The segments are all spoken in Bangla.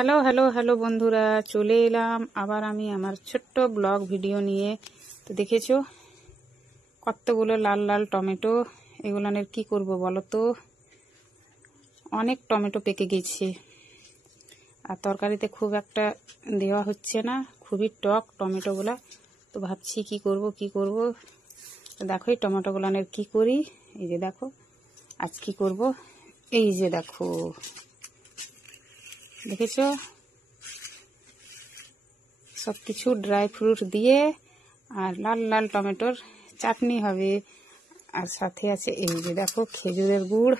হ্যালো হ্যালো হ্যালো বন্ধুরা, চলে এলাম আবার আমি আমার ছোট্ট ব্লগ ভিডিও নিয়ে। তো দেখেছো কতগুলো লাল লাল টমেটো, এগুলোনের কি করব বলো তো। অনেক টমেটো পেকে গেছে আর তরকারিতে খুব একটা দেওয়া হচ্ছে না, খুবই টক টমেটোগুলা। তো ভাবছি কি করব। তো দেখো এই টমেটোগুলোনের কি করি। এই যে দেখো আজ কি করব, এই যে দেখো দেখেছো সব কিছু ড্রাই ফ্রুট দিয়ে আর লাল লাল টমেটোর চাটনি হবে। আর সাথে আছে এই যে দেখো খেজুরের গুড়।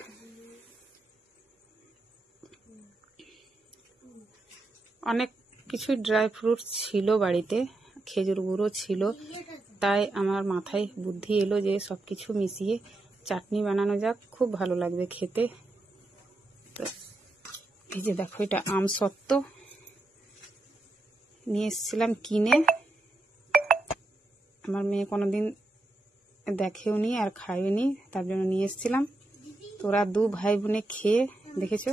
অনেক কিছু ড্রাই ফ্রুট ছিল বাড়িতে, খেজুর গুড়ও ছিল, তাই আমার মাথায় বুদ্ধি এলো যে সব কিছু মিশিয়ে চাটনি বানানো যাক, খুব ভালো লাগবে খেতে। তো এই যে দেখো এটা আমসত্ত্ব নিয়ে এসেছিলাম কিনে, আমার মেয়ে কোনোদিন দেখেও নি আর খায়ও নি, তার জন্য নিয়ে এসেছিলাম। তোরা দু ভাই বোনে খেয়ে দেখেছো,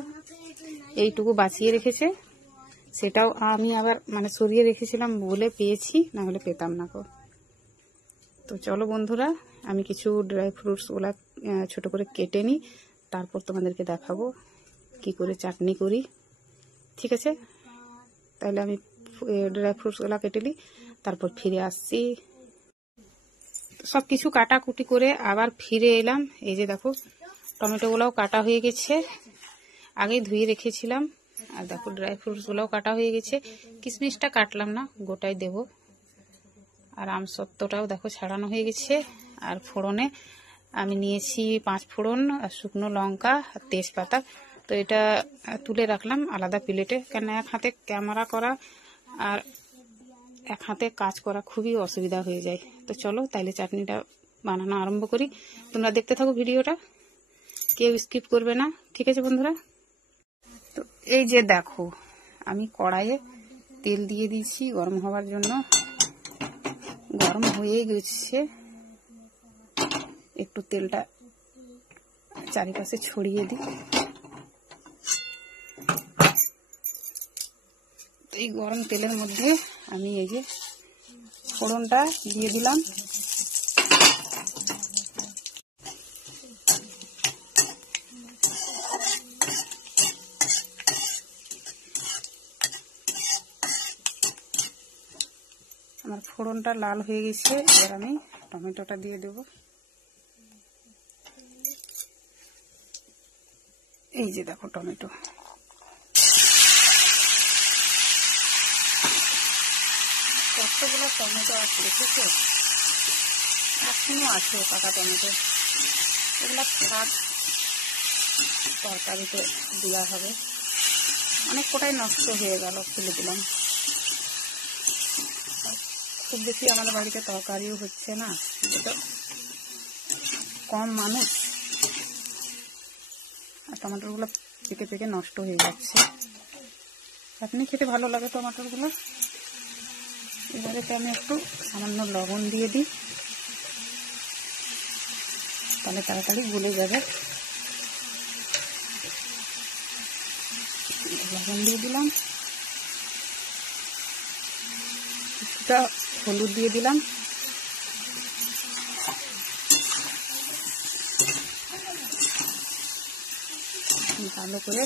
এইটুকু বাঁচিয়ে রেখেছে, সেটাও আমি আবার সরিয়ে রেখেছিলাম বলে পেয়েছি, না হলে পেতাম না গো। তো চলো বন্ধুরা, আমি কিছু ড্রাই ফ্রুটস ওলা ছোট করে কেটে নিই, তারপর তোমাদেরকে দেখাবো কি করে চাটনি করি। ঠিক আছে, তাহলে আমি ড্রাই ফ্রুটসগুলো কেটে নিই, তারপর ফিরে আসছি। সব কিছু কাটাকুটি করে আবার ফিরে এলাম। এই যে দেখো টমেটোগুলোও কাটা হয়ে গেছে, আগেই ধুয়ে রেখেছিলাম। আর দেখো ড্রাই ফ্রুটসগুলোও কাটা হয়ে গেছে, কিশমিশটা কাটলাম না, গোটাই দেব। আর আমসত্ত্বটাও দেখো ছাড়ানো হয়ে গেছে। আর ফোড়নে আমি নিয়েছি 5 ফোড়ন আর শুকনো লঙ্কা আর তেজপাতা। তো এটা তুলে রাখলাম আলাদা প্লেটে, কেন এক হাতে ক্যামেরা করা আর এক হাতে কাজ করা খুবই অসুবিধা হয়ে যায়। তো চলো তাইলে চাটনিটা বানানো আরম্ভ করি, তোমরা দেখতে থাকো ভিডিওটা, কেউ স্কিপ করবে না। ঠিক আছে বন্ধুরা, তো এই যে দেখো আমি কড়াইয়ে তেল দিয়ে দিয়েছি গরম হওয়ার জন্য। গরম হয়ে গেছে, একটু তেলটা চারিপাশে ছড়িয়ে দিই। এই গরম তেলের মধ্যে আমি এই যে ফোড়নটা দিয়ে দিলাম। আমার ফোড়নটা লাল হয়ে গেছে, এবার আমি টমেটোটা দিয়ে দেব। এই যে দেখো টমেটো, কতগুলো টমেটো আছে দেখেছো, এখনো আছে পাকা টমেটো। এগুলো শাক তরকারিতে দেওয়া হবে, অনেক কোটাই নষ্ট হয়ে গেল, ফেলে দিলাম। খুব বেশি আমাদের বাড়িতে তরকারিও হচ্ছে না, যেটা কম মানুষ, আর টমেটোগুলো পেকে পেকে নষ্ট হয়ে যাচ্ছে। চাটনি খেতে ভালো লাগে টমেটোগুলো। এবারে তো আমি একটু সামান্য লবণ দিয়ে দিই, তাহলে তাড়াতাড়ি গলে যাবে। লবণ দিয়ে দিলাম, কিছুটা হলুদ দিয়ে দিলাম, ভালো করে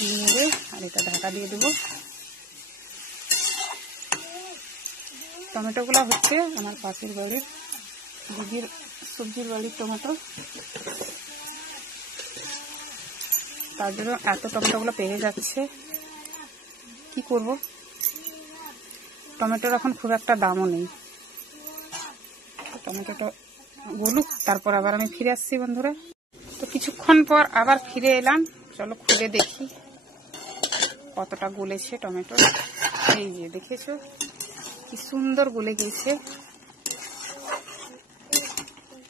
নিয়ে আর এটা ঢাকা দিয়ে দেবো। টমেটোগুলো হচ্ছে আমার পাশের বাড়ির দিদির সবজির বাড়ির টমেটো, তার জন্য এত টমেটোগুলো পেয়ে যাচ্ছে। কি করব, টমেটোর এখন খুব একটা দামও নেই। টমেটোটা গলুক, তারপর আবার আমি ফিরে আসছি বন্ধুরা। তো কিছুক্ষণ পর আবার ফিরে এলাম, চলো খুলে দেখি কতটা গলেছে টমেটো। এই যে দেখেছো কি সুন্দর গলে গেছে।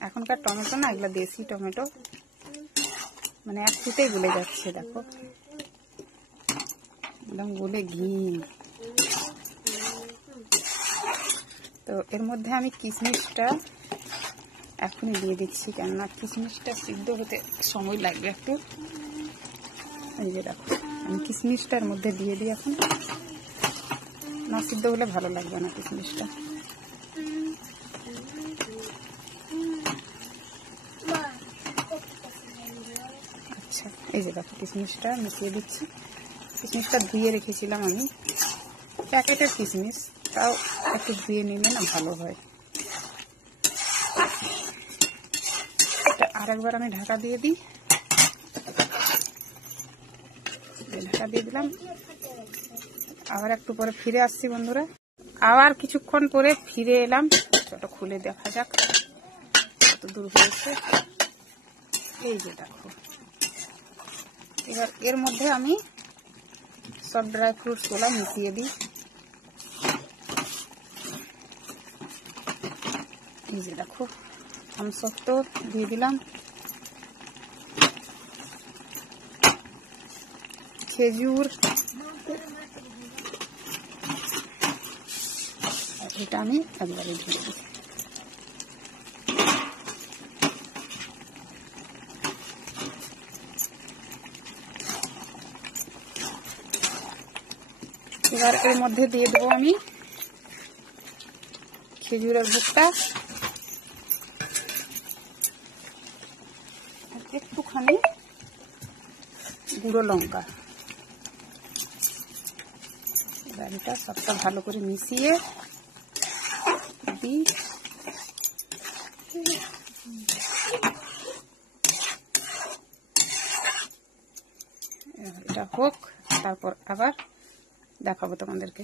এখনকার টমেটো না, এগুলো দেশি টমেটো, এক ফুটেই গলে যাচ্ছে। দেখো একদম গলে ঘি। তো এর মধ্যে আমি কিশমিশটা এখনই দিয়ে দিচ্ছি, কেননা কিশমিশটা সিদ্ধ হতে সময় লাগবে একটু। এই যে দেখো আমি কিশমিশটার মধ্যে দিয়ে দিই এখন, না সিদ্ধ হলে ভালো লাগবে না কিশমিশটা। আচ্ছা, এই যে দেখো কিশমিশটা মিশিয়ে দিচ্ছি। কিশমিশটা ধুয়ে রেখেছিলাম আমি, প্যাকেটের কিশমিশ, তাও একটু ধুয়ে নিলে না ভালো হয়। এটা আরেকবার আমি ঢাকা দিয়ে দিই, ঢাকা দিয়ে দিলাম। আবার একটু পরে ফিরে আসছি বন্ধুরা, আবার কিছুক্ষণ পরে ফিরে এলাম। ওটা খুলে দেখা যাক কত দূর হয়েছে। এই যে দেখো, এবার এর মধ্যে আমি সব ড্রাই ফ্রুটস গুলা মিশিয়ে দিই। এই যে দেখো, আমসত্ব দিয়ে দিলাম, খেজুর, এটা আমি একবারে দিয়ে দিই। এবার এর মধ্যে দিয়ে দেবো আমি খেজুরের ভুট্টা, একটুখানি গুঁড়ো লঙ্কা। এবার এটা সবটা ভালো করে মিশিয়ে দিই। এটা হোক, তারপর আবার দেখাবো তোমাদেরকে।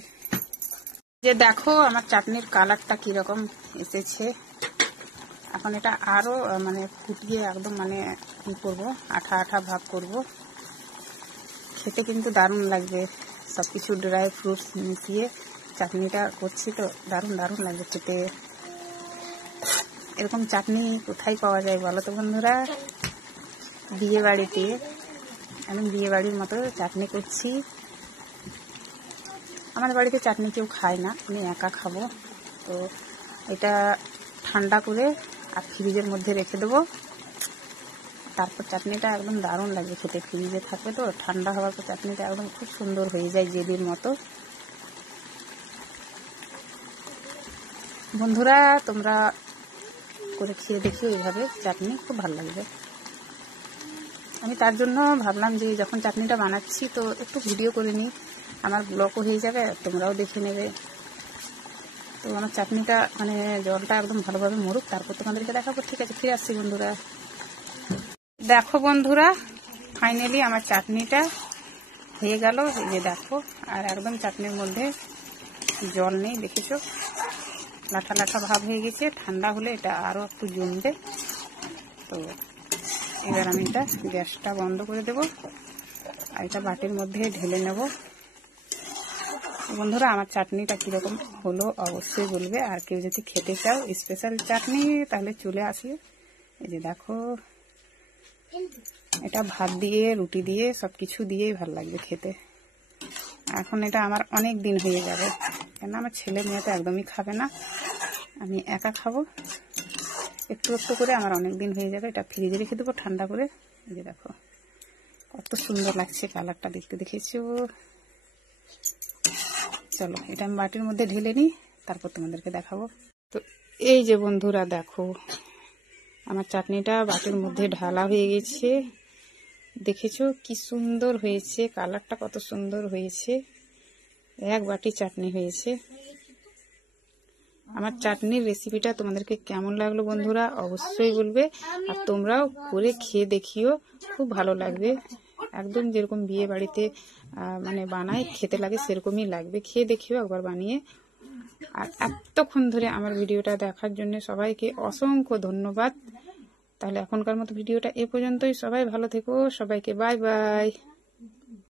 যে দেখো আমার চাটনির কালারটা কিরকম এসেছে। এখন এটা আরো মানে ফুটিয়ে একদম মানে কি করবো, আঠা আঠা ভাব করব। খেতে কিন্তু দারুণ লাগবে, সবকিছু ড্রাই ফ্রুটস মিশিয়ে চাটনিটা করছি তো দারুণ দারুণ লাগবে খেতে। এরকম চাটনি কোথায় পাওয়া যায় বলো তো বন্ধুরা? বিয়ে বাড়িতে, আমি বিয়ে বাড়ির মতো চাটনি করছি। আমার বাড়িতে চাটনি কেউ খায় না, আমি একা খাবো। তো এটা ঠান্ডা করে আর ফ্রিজের মধ্যে রেখে দেবো, তারপর চাটনিটা একদম দারুণ লাগবে খেতে। ফ্রিজে থাকবে তো, ঠান্ডা হওয়ার পর চাটনিটা একদম খুব সুন্দর হয়ে যায়, জেলির মতো। বন্ধুরা তোমরা করে খেয়ে দেখিও এইভাবে, চাটনি খুব ভালো লাগবে। আমি তার জন্য ভাবলাম যে যখন চাটনিটা বানাচ্ছি তো একটু ভিডিও করে নিই, আমার ব্লগও হয়ে যাবে, তোমরাও দেখে নেবে। তো আমার চাটনিটা মানে জলটা একদম ভালোভাবে মরুক, তারপর তোমাদেরকে দেখাবো। ঠিক আছে, ফিরে আসছি বন্ধুরা। দেখো বন্ধুরা, ফাইনালি আমার চাটনিটা হয়ে গেল। এই যে দেখো, আর একদম চাটনির মধ্যে জল নেই, দেখেছো, লাঠা লাঠা ভাব হয়ে গেছে। ঠান্ডা হলে এটা আরো একটু জমবে। তো এবার আমি এটা গ্যাসটা বন্ধ করে দেব, আর এটা বাটির মধ্যে ঢেলে নেব। বন্ধুরা আমার চাটনিটা কিরকম হলো অবশ্যই বলবে, আর কেউ যদি খেতে চাও স্পেশাল চাটনি তাহলে চলে আসবে। এই যে দেখো, এটা ভাত দিয়ে রুটি দিয়ে সবকিছু দিয়েই ভালো লাগবে খেতে। এখন এটা আমার অনেক দিন হয়ে যাবে, কেন আমার ছেলে মেয়ে তো একদমই খাবে না, আমি একা খাবো। একটু একটু করে আমার অনেক দিন হয়ে যাবে। এটা ফ্রিজে রেখে দেবো ঠান্ডা করে। এই যে দেখো কত সুন্দর লাগছে কালারটা দেখতে, দেখেছো? চলো এটা আমি বাটির মধ্যে ঢেলে নিই, তারপর তোমাদেরকে দেখাবো। তো এই যে বন্ধুরা দেখো, আমার চাটনিটা বাটির মধ্যে ঢালা হয়ে গেছে। দেখেছো কি সুন্দর হয়েছে, কালারটা কত সুন্দর হয়েছে। এক বাটি চাটনি হয়েছে। আমার চাটনির রেসিপিটা তোমাদেরকে কেমন লাগলো বন্ধুরা অবশ্যই বলবে, আর তোমরাও করে খেয়ে দেখিও, খুব ভালো লাগবে। একদম যেরকম বিয়ে বাড়িতে মানে বানায় খেতে লাগে সেরকমই লাগবে। খেয়ে দেখিও একবার বানিয়ে। আর এতক্ষণ ধরে আমার ভিডিওটা দেখার জন্য সবাইকে অসংখ্য ধন্যবাদ। তাহলে এখনকার মতো ভিডিওটা এ পর্যন্তই। সবাই ভালো থেকো, সবাইকে বাই বাই।